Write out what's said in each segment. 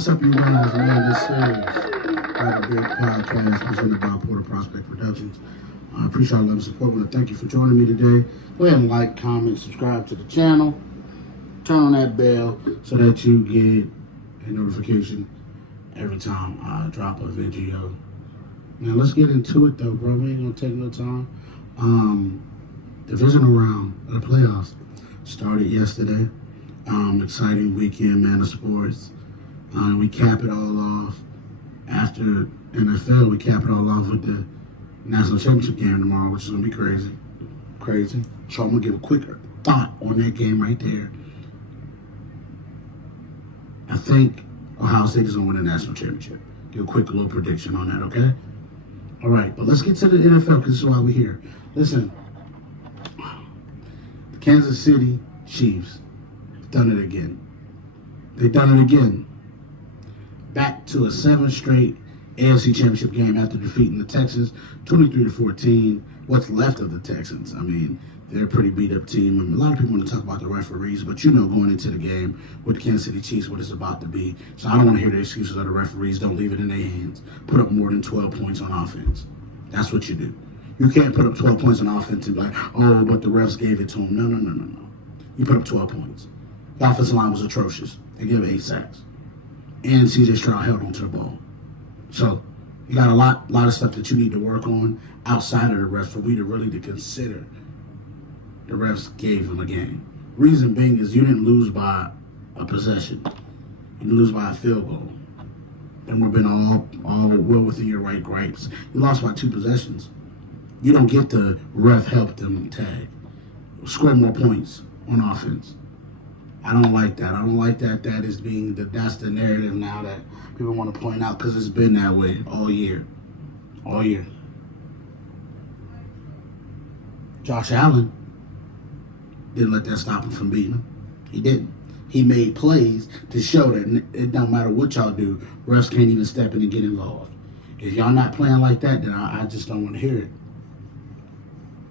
What's up, you guys? Man, this is Grab a Big Podcast presented by Porter Prospect Productions. I appreciate all the love and support. I want to thank you for joining me today. Go ahead and like, comment, subscribe to the channel. Turn on that bell so that you get a notification every time I drop a video. Now, let's get into it, though, bro. We ain't going to take no time. Divisional round of the playoffs started yesterday. Exciting weekend, man, of sports. We cap it all off after NFL. We cap it all off with the national championship game tomorrow, which is going to be crazy. Crazy. So I'm going to give a quick thought on that game right there. I think Ohio State is going to win the national championship. Give a quick little prediction on that, okay? All right, but let's get to the NFL because this is why we're here. Listen, the Kansas City Chiefs have done it again. They've done it again. Back to a 7th straight AFC Championship game after defeating the Texans 23-14. What's left of the Texans? I mean, they're a pretty beat-up team. I mean, a lot of people want to talk about the referees, but you know going into the game with the Kansas City Chiefs what it's about to be. So I don't want to hear the excuses of the referees. Don't leave it in their hands. Put up more than 12 points on offense. That's what you do. You can't put up 12 points on offense and be like, oh, but the refs gave it to them. No. You put up 12 points. The offensive line was atrocious. They gave 8 sacks. And C.J. Stroud held onto the ball. So you got a lot of stuff that you need to work on outside of the refs for we to really to consider the refs gave them a game. Reason being is you didn't lose by a possession. You didn't lose by a field goal. And we've been all well within your right gripes. You lost by 2 possessions. You don't get the ref help them tag. Score more points on offense. I don't like that. I don't like that. That's the narrative now that people want to point out because it's been that way all year. All year. Josh Allen didn't let that stop him from beating him. He didn't. He made plays to show that it don't matter what y'all do, refs can't even step in and get involved. If y'all not playing like that, then I just don't want to hear it.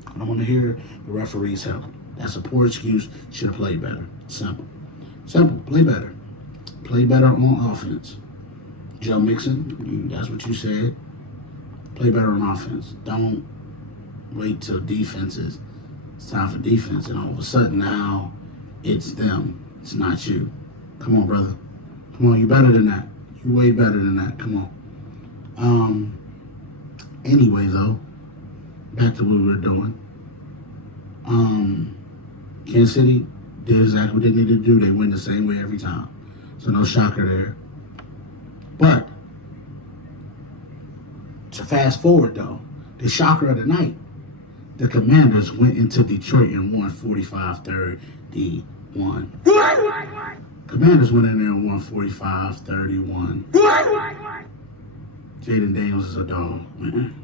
I don't want to hear the referees help. That's a poor excuse. Should have played better. Simple. Play better. Play better on offense. Joe Mixon, that's what you said. Play better on offense. Don't wait till defenses. It's time for defense, and all of a sudden now it's them. It's not you. Come on, brother. Come on, you're better than that. You're way better than that. Come on. Anyway, though, back to what we were doing. Kansas City did exactly what they needed to do. They win the same way every time. So no shocker there. But to fast forward, though, the shocker of the night, the Commanders went into Detroit and won 45-31. Commanders went in there and won 45-31. Jaden Daniels is a dog, man.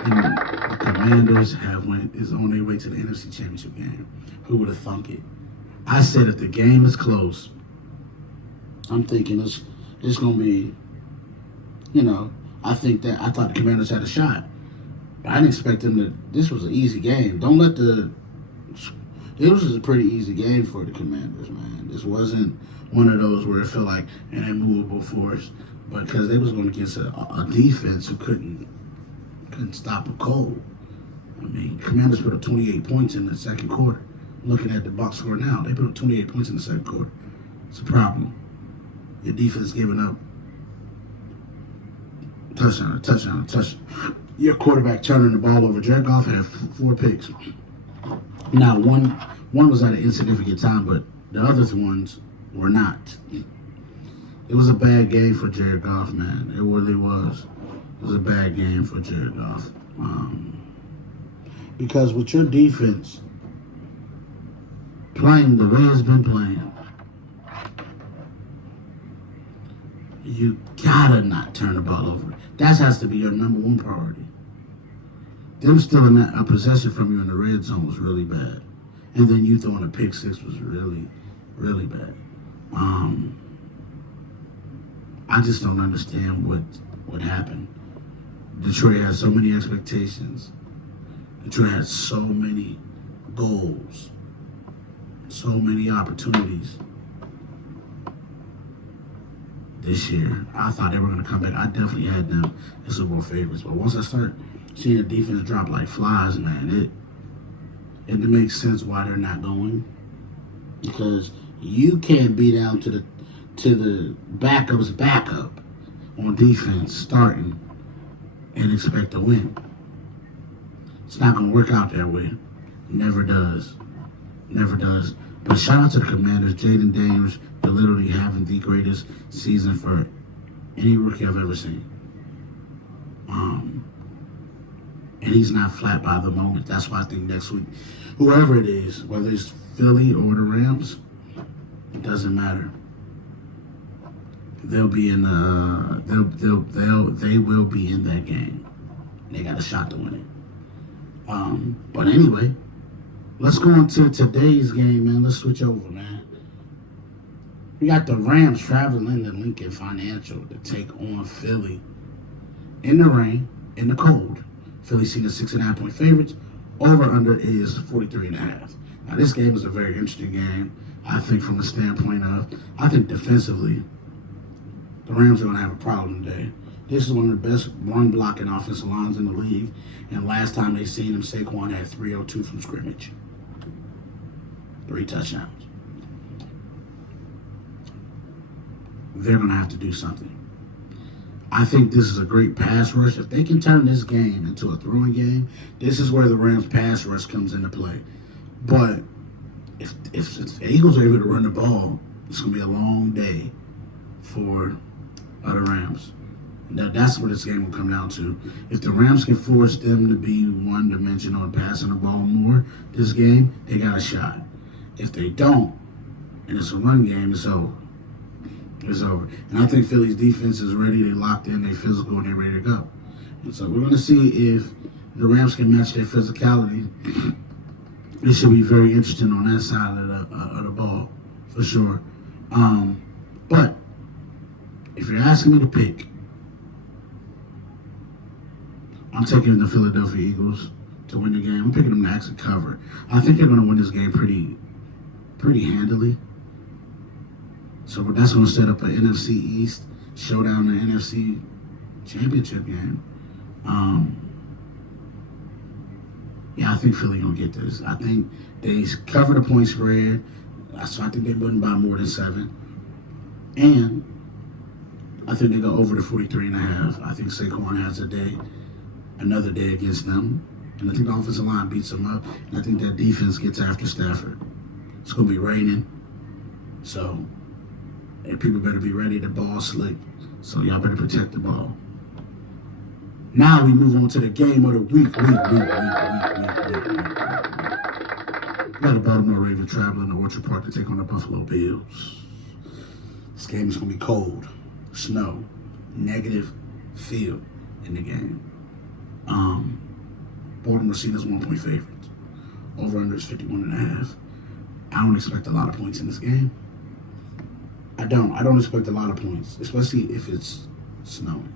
And the Commanders is on their way to the NFC Championship game. Who would have thunk it? I said if the game is close, I'm thinking it's going to be, I thought the Commanders had a shot. But I didn't expect them to, this was an easy game. It was a pretty easy game for the Commanders, man. This wasn't one of those where it felt like an immovable force, but because they was going against a defense who couldn't stop a cold. I mean, Commanders put up 28 points in the second quarter. Looking at the box score now, they put up 28 points in the second quarter. It's a problem. Your defense giving up touchdown. Your quarterback turning the ball over. Jared Goff had 4 picks. Now, one was at an insignificant time, but the other ones were not. It was a bad game for Jared Goff, man. It really was. It was a bad game for Jared Goff. Because with your defense playing the way it's been playing, you gotta not turn the ball over. That has to be your number 1 priority. Them stealing a possession from you in the red zone was really bad. And then you throwing a pick 6 was really, really bad. I just don't understand what happened. Detroit had so many expectations. Detroit had so many goals, so many opportunities. this year. I thought they were going to come back. I definitely had them as Super Bowl favorites. But once I start seeing the defense drop like flies, man, it makes sense why they're not going. Because you can't be down to the backup's backup on defense starting and expect to win. It's not going to work out that way. Never does. Never does. But shout out to the Commanders. Jaden Daniels, they're literally having the greatest season for any rookie I've ever seen. And he's not flat by the moment. That's why I think next week, whoever it is, whether it's Philly or the Rams, it doesn't matter. They'll be in they will be in that game. They got a shot to win it. But anyway, let's go into today's game, man. Let's switch over, man. We got the Rams traveling to Lincoln Financial to take on Philly in the rain, in the cold. Philly seen as 6.5-point favorites. Over-under is 43.5. Now, this game is a very interesting game, I think, from the standpoint of, I think defensively, the Rams are going to have a problem today. This is one of the best run-blocking offensive lines in the league, and last time they seen him, Saquon had 302 from scrimmage. 3 touchdowns. They're going to have to do something. I think this is a great pass rush. If they can turn this game into a throwing game, this is where the Rams pass rush comes into play. But if the Eagles are able to run the ball, it's going to be a long day for the Rams. That's what this game will come down to. If the Rams can force them to be one-dimensional and passing the ball more this game, they got a shot. If they don't, and it's a run game, it's over. It's over. And I think Philly's defense is ready. They locked in, they physical, and they're ready to go. And so we're going to see if the Rams can match their physicality. It should be very interesting on that side of the ball, for sure. But if you're asking me to pick, I'm taking the Philadelphia Eagles to win the game. I'm picking them to actually cover. I think they're going to win this game pretty handily. So that's going to set up an NFC East showdown, an NFC championship game. Yeah, I think Philly going to get this. I think they cover the point spread. So I think they wouldn't buy more than 7. And I think they go over the 43.5. I think Saquon has another day against them. And I think the offensive line beats them up. And I think that defense gets after Stafford. It's going to be raining. So people better be ready. The ball slick. So y'all better protect the ball. Now we move on to the game of the week. We got the Baltimore Ravens traveling to Orchard Park to take on the Buffalo Bills. This game is going to be cold, snow, negative feel in the game. Baltimore seen as 1-point favorites. Over-under is 51.5. I don't expect a lot of points in this game. I don't expect a lot of points, especially if it's snowing.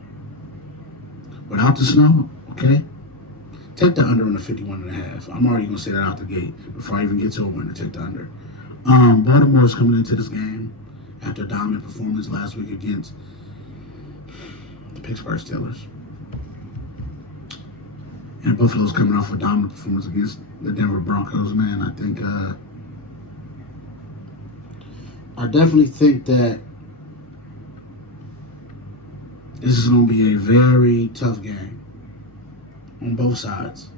Without the snow, okay, take the under on the 51.5. I'm already going to say that out the gate before I even get to a winner. Take the under. Baltimore's coming into this game after a dominant performance last week against the Pittsburgh Steelers. And Buffalo's coming off a dominant performance against the Denver Broncos, man. I definitely think that this is going to be a very tough game on both sides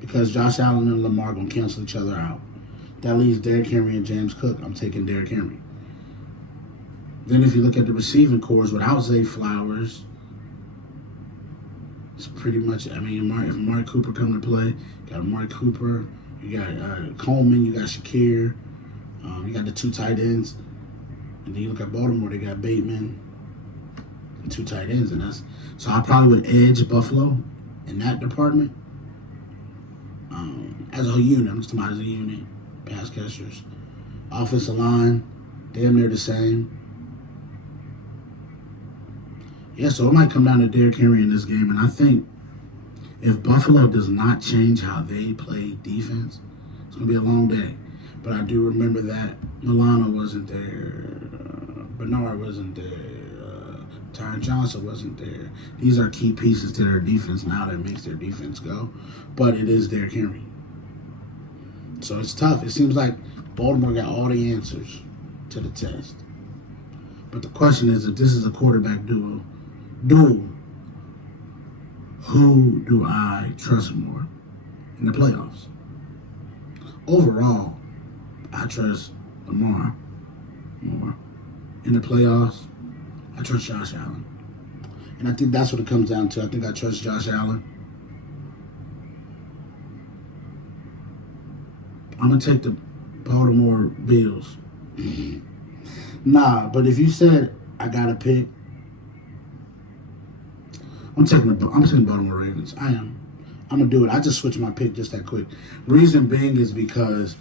because Josh Allen and Lamar are going to cancel each other out. That leaves Derrick Henry and James Cook. I'm taking Derrick Henry. Then if you look at the receiving cores without Zay Flowers, it's pretty much, if Amari Cooper come to play, you got Amari Cooper, you got Coleman, you got Shakir, you got the 2 tight ends. And then you look at Baltimore, they got Bateman, and 2 tight ends. So I probably would edge Buffalo in that department. As a unit, I'm just talking about as a unit, pass catchers. Offensive line, damn near the same. Yeah, so it might come down to Derrick Henry in this game. And I think if Buffalo does not change how they play defense, it's going to be a long day. But I do remember that Milano wasn't there. Bernard wasn't there. Tyron Johnson wasn't there. These are key pieces to their defense now that makes their defense go. But it is Derrick Henry. So it's tough. It seems like Baltimore got all the answers to the test. But the question is, if this is a quarterback duel, who do I trust more in the playoffs? Overall, I trust Lamar more. In the playoffs, I trust Josh Allen. And I think that's what it comes down to. I think I trust Josh Allen. I'm going to take the Baltimore Bills. Nah, but if you said I got to pick, I'm taking Baltimore Ravens. I am. I'm going to do it. I just switched my pick just that quick. Reason being is because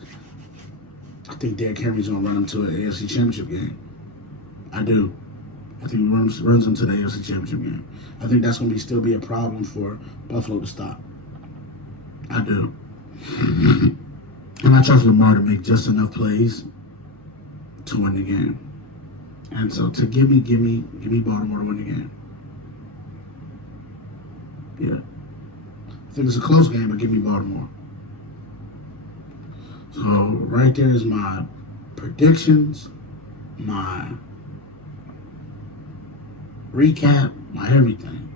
I think Derrick Henry's going to run them to an AFC Championship game. I do. I think he runs them to the AFC Championship game. I think that's going to still be a problem for Buffalo to stop. I do. And I trust Lamar to make just enough plays to win the game. And so to give me Baltimore to win the game. Yeah. I think it's a close game, but give me Baltimore. So right there is my predictions, my recap, my everything.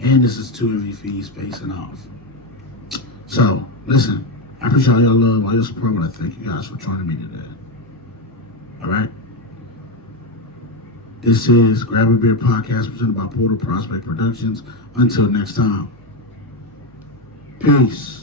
And this is two MVPs facing off. So, listen, I appreciate all your love, all your support, but I thank you guys for joining me today. Alright? This is Grab a Beer Podcast presented by Portal Prospect Productions. Until next time. Peace.